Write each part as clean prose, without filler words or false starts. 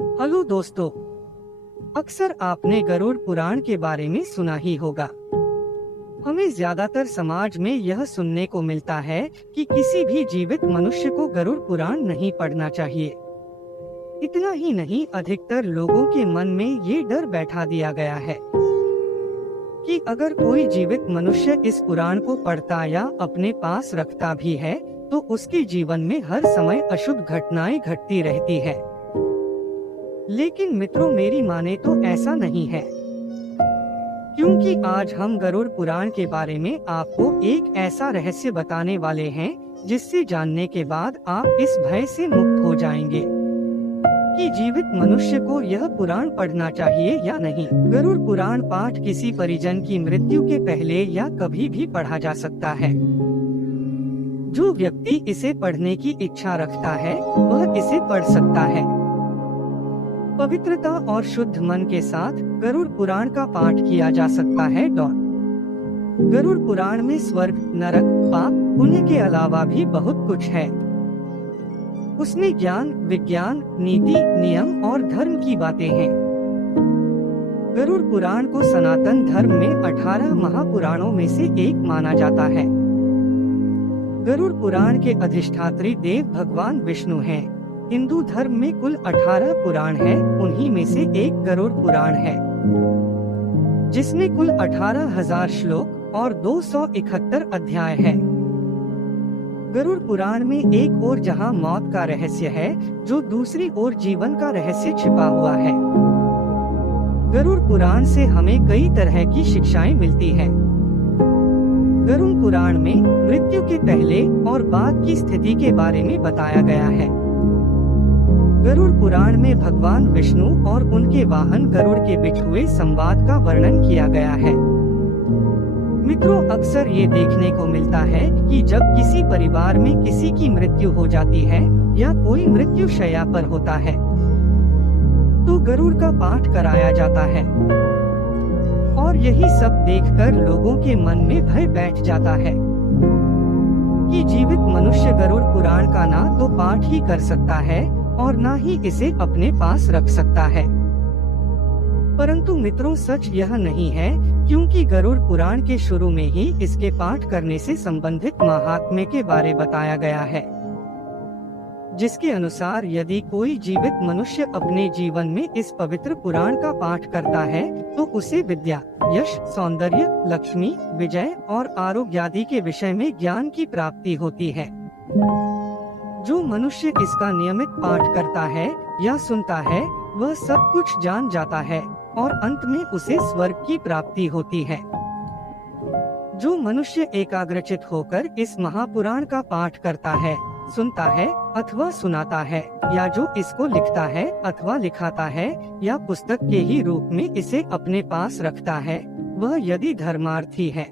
Hello दोस्तों, अक्सर आपने गरुड़ पुराण के बारे में सुना ही होगा। हमें ज्यादातर समाज में यह सुनने को मिलता है कि किसी भी जीवित मनुष्य को गरुड़ पुराण नहीं पढ़ना चाहिए। इतना ही नहीं, अधिकतर लोगों के मन में ये डर बैठा दिया गया है कि अगर कोई जीवित मनुष्य इस पुराण को पढ़ता या अपने पास रखता भी है तो उसके जीवन में हर समय अशुभ घटनाएं घटती रहती है। लेकिन मित्रों, मेरी माने तो ऐसा नहीं है, क्योंकि आज हम गरुड़ पुराण के बारे में आपको एक ऐसा रहस्य बताने वाले हैं जिससे जानने के बाद आप इस भय से मुक्त हो जाएंगे कि जीवित मनुष्य को यह पुराण पढ़ना चाहिए या नहीं। गरुड़ पुराण पाठ किसी परिजन की मृत्यु के पहले या कभी भी पढ़ा जा सकता है। जो व्यक्ति इसे पढ़ने की इच्छा रखता है वह इसे पढ़ सकता है। पवित्रता और शुद्ध मन के साथ गरुड़ पुराण का पाठ किया जा सकता है। गरुड़ पुराण में स्वर्ग, नरक, पाप, पुण्य के अलावा भी बहुत कुछ है। उसमें ज्ञान, विज्ञान, नीति, नियम और धर्म की बातें हैं। गरुड़ पुराण को सनातन धर्म में 18 महापुराणों में से एक माना जाता है। गरुड़ पुराण के अधिष्ठात्री देव भगवान विष्णु हैं। हिंदू धर्म में कुल 18 पुराण हैं, उन्हीं में से एक गरुड़ पुराण है जिसमें कुल 18,000 श्लोक और 271 अध्याय है। गरुड़ पुराण में एक ओर जहां मौत का रहस्य है, जो दूसरी ओर जीवन का रहस्य छिपा हुआ है। गरुड़ पुराण से हमें कई तरह की शिक्षाएं मिलती हैं। गरुड़ पुराण में मृत्यु के पहले और बाद की स्थिति के बारे में बताया गया है। गरुड़ पुराण में भगवान विष्णु और उनके वाहन गरुड़ के बिछुए संवाद का वर्णन किया गया है। मित्रों, अक्सर ये देखने को मिलता है कि जब किसी परिवार में किसी की मृत्यु हो जाती है या कोई मृत्यु शैया पर होता है तो गरुड़ का पाठ कराया जाता है, और यही सब देखकर लोगों के मन में भय बैठ जाता है कि जीवित मनुष्य गरुड़ पुराण का ना तो पाठ ही कर सकता है और ना ही इसे अपने पास रख सकता है। परंतु मित्रों, सच यह नहीं है, क्योंकि गरुड़ पुराण के शुरू में ही इसके पाठ करने से संबंधित महात्म्य के बारे बताया गया है, जिसके अनुसार यदि कोई जीवित मनुष्य अपने जीवन में इस पवित्र पुराण का पाठ करता है तो उसे विद्या, यश, सौंदर्य, लक्ष्मी, विजय और आरोग्य आदि के विषय में ज्ञान की प्राप्ति होती है। जो मनुष्य इसका नियमित पाठ करता है या सुनता है वह सब कुछ जान जाता है और अंत में उसे स्वर्ग की प्राप्ति होती है। जो मनुष्य एकाग्रचित होकर इस महापुराण का पाठ करता है, सुनता है अथवा सुनाता है, या जो इसको लिखता है अथवा लिखाता है या पुस्तक के ही रूप में इसे अपने पास रखता है, वह यदि धर्मार्थी है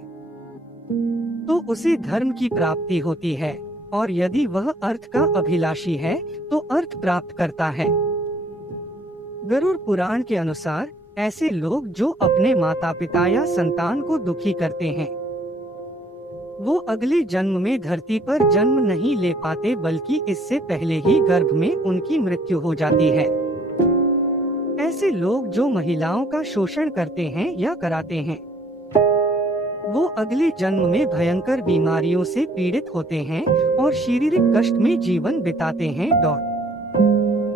तो उसे धर्म की प्राप्ति होती है, और यदि वह अर्थ का अभिलाषी है तो अर्थ प्राप्त करता है। गरुड़ पुराण के अनुसार ऐसे लोग जो अपने माता पिता या संतान को दुखी करते हैं वो अगले जन्म में धरती पर जन्म नहीं ले पाते, बल्कि इससे पहले ही गर्भ में उनकी मृत्यु हो जाती है। ऐसे लोग जो महिलाओं का शोषण करते हैं या कराते हैं वो अगले जन्म में भयंकर बीमारियों से पीड़ित होते हैं और शारीरिक कष्ट में जीवन बिताते हैं।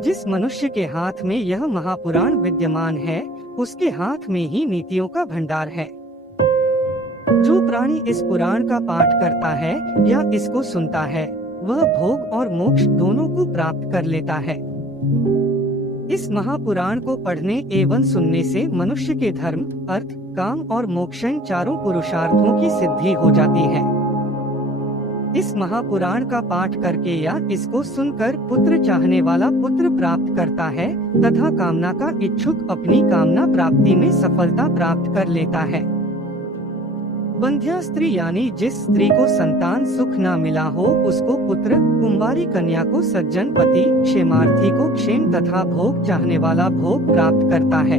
जिस मनुष्य के हाथ में यह महापुराण विद्यमान है उसके हाथ में ही नीतियों का भंडार है। जो प्राणी इस पुराण का पाठ करता है या इसको सुनता है वह भोग और मोक्ष दोनों को प्राप्त कर लेता है। इस महापुराण को पढ़ने एवं सुनने से मनुष्य के धर्म, अर्थ, काम और मोक्ष चारों पुरुषार्थों की सिद्धि हो जाती है। इस महापुराण का पाठ करके या इसको सुनकर पुत्र चाहने वाला पुत्र प्राप्त करता है तथा कामना का इच्छुक अपनी कामना प्राप्ति में सफलता प्राप्त कर लेता है। बंध्या स्त्री यानी जिस स्त्री को संतान सुख न मिला हो उसको पुत्र, कुंवारी कन्या को सज्जन पति, क्षेमार्थी को क्षेम तथा भोग चाहने वाला भोग प्राप्त करता है।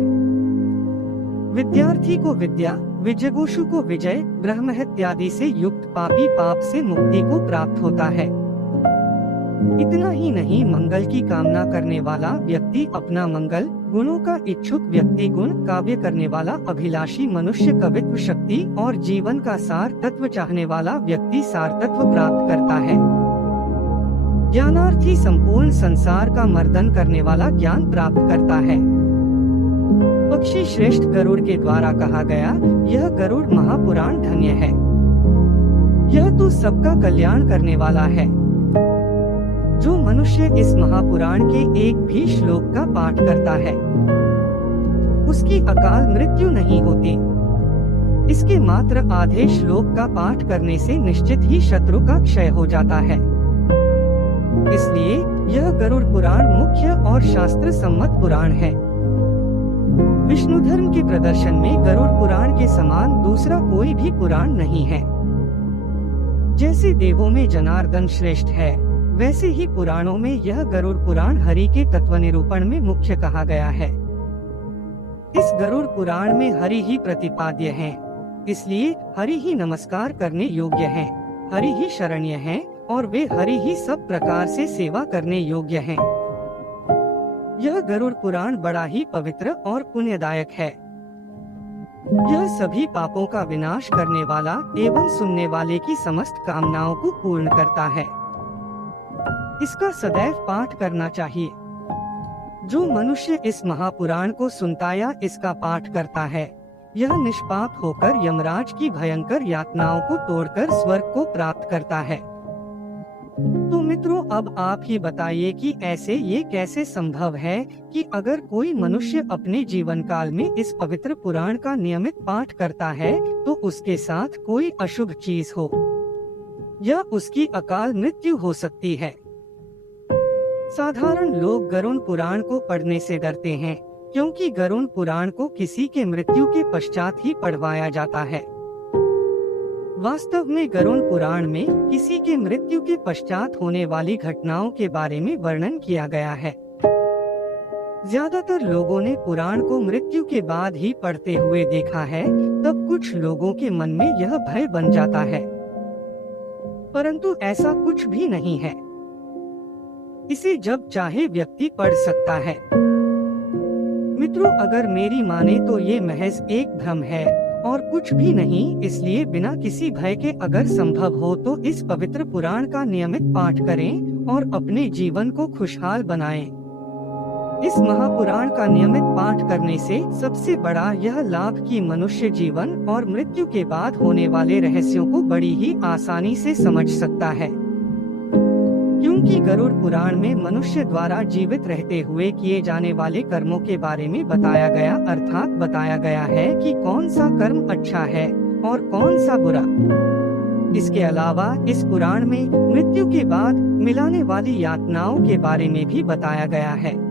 विद्यार्थी को विद्या, विजयगोषु को विजय, ब्रह्महत्यादि से युक्त पापी पाप से मुक्ति को प्राप्त होता है। इतना ही नहीं, मंगल की कामना करने वाला व्यक्ति अपना मंगल, गुणों का इच्छुक व्यक्ति गुण, काव्य करने वाला अभिलाषी मनुष्य कवित्व शक्ति और जीवन का सार तत्व चाहने वाला व्यक्ति सार तत्व प्राप्त करता है। ज्ञानार्थी संपूर्ण संसार का मर्दन करने वाला ज्ञान प्राप्त करता है। पक्षी श्रेष्ठ गरुड़ के द्वारा कहा गया, यह गरुड़ महापुराण धन्य है, यह तो सबका कल्याण करने वाला है। जो मनुष्य इस महापुराण के एक भी श्लोक का पाठ करता है, उसकी अकाल मृत्यु नहीं होती। इसके मात्र आधे श्लोक का पाठ करने से निश्चित ही शत्रु का क्षय हो जाता है। इसलिए यह गरुड़ पुराण मुख्य और शास्त्र सम्मत पुराण है। विष्णु धर्म के प्रदर्शन में गरुड़ पुराण के समान दूसरा कोई भी पुराण नहीं है। जैसे देवों में जनार्दन श्रेष्ठ है, वैसे ही पुराणों में यह गरुड़ पुराण हरि के तत्व निरूपण में मुख्य कहा गया है। इस गरुड़ पुराण में हरि ही प्रतिपाद्य हैं, इसलिए हरि ही नमस्कार करने योग्य हैं, हरि ही शरण्य हैं और वे हरि ही सब प्रकार से सेवा करने योग्य हैं। यह गरुड़ पुराण बड़ा ही पवित्र और पुण्यदायक है। यह सभी पापों का विनाश करने वाला एवं सुनने वाले की समस्त कामनाओं को पूर्ण करता है। इसका सदैव पाठ करना चाहिए। जो मनुष्य इस महापुराण को सुनता या इसका पाठ करता है, यह निष्पाप होकर यमराज की भयंकर यातनाओं को तोड़कर स्वर्ग को प्राप्त करता है। तो मित्रों, अब आप ही बताइए कि ऐसे ये कैसे संभव है कि अगर कोई मनुष्य अपने जीवन काल में इस पवित्र पुराण का नियमित पाठ करता है तो उसके साथ कोई अशुभ चीज हो या उसकी अकाल मृत्यु हो सकती है। साधारण लोग गरुड़ पुराण को पढ़ने से डरते हैं, क्योंकि गरुड़ पुराण को किसी के मृत्यु के पश्चात ही पढ़वाया जाता है। वास्तव में गरुड़ पुराण में किसी के मृत्यु के पश्चात होने वाली घटनाओं के बारे में वर्णन किया गया है। ज्यादातर लोगों ने पुराण को मृत्यु के बाद ही पढ़ते हुए देखा है, तब कुछ लोगों के मन में यह भय बन जाता है, परंतु ऐसा कुछ भी नहीं है। इसे जब चाहे व्यक्ति पढ़ सकता है। मित्रों, अगर मेरी माने तो ये महज एक भ्रम है और कुछ भी नहीं, इसलिए बिना किसी भय के अगर संभव हो तो इस पवित्र पुराण का नियमित पाठ करें और अपने जीवन को खुशहाल बनाएं। इस महापुराण का नियमित पाठ करने से सबसे बड़ा यह लाभ कि मनुष्य जीवन और मृत्यु के बाद होने वाले रहस्यों को बड़ी ही आसानी से समझ सकता है, क्योंकि गरुड़ पुराण में मनुष्य द्वारा जीवित रहते हुए किए जाने वाले कर्मों के बारे में बताया गया, अर्थात बताया गया है कि कौन सा कर्म अच्छा है और कौन सा बुरा। इसके अलावा इस पुराण में मृत्यु के बाद मिलाने वाली यातनाओं के बारे में भी बताया गया है।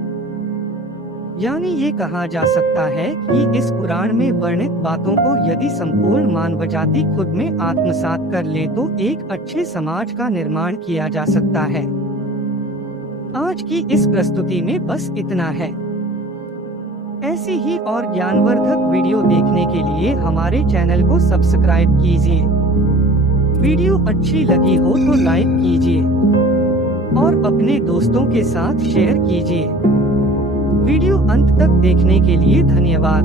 यानी ये कहा जा सकता है कि इस पुराण में वर्णित बातों को यदि संपूर्ण मानव जाति खुद में आत्मसात कर ले तो एक अच्छे समाज का निर्माण किया जा सकता है। आज की इस प्रस्तुति में बस इतना है। ऐसी ही और ज्ञानवर्धक वीडियो देखने के लिए हमारे चैनल को सब्सक्राइब कीजिए। वीडियो अच्छी लगी हो तो लाइक कीजिए और अपने दोस्तों के साथ शेयर कीजिए। वीडियो अंत तक देखने के लिए धन्यवाद।